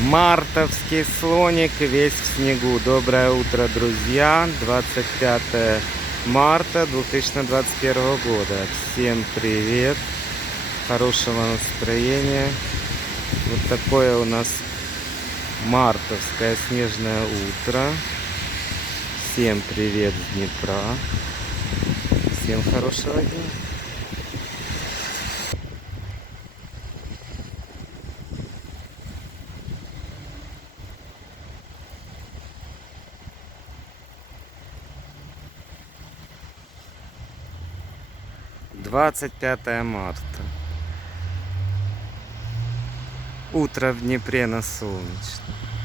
Мартовский слоник весь в снегу. Доброе утро, друзья. 25 марта 2021 года. Всем привет. Хорошего настроения. Вот такое у нас мартовское снежное утро. Всем привет с Днепра. Всем хорошего дня. Двадцать 25 марта. Утро в Днепре на солнечном.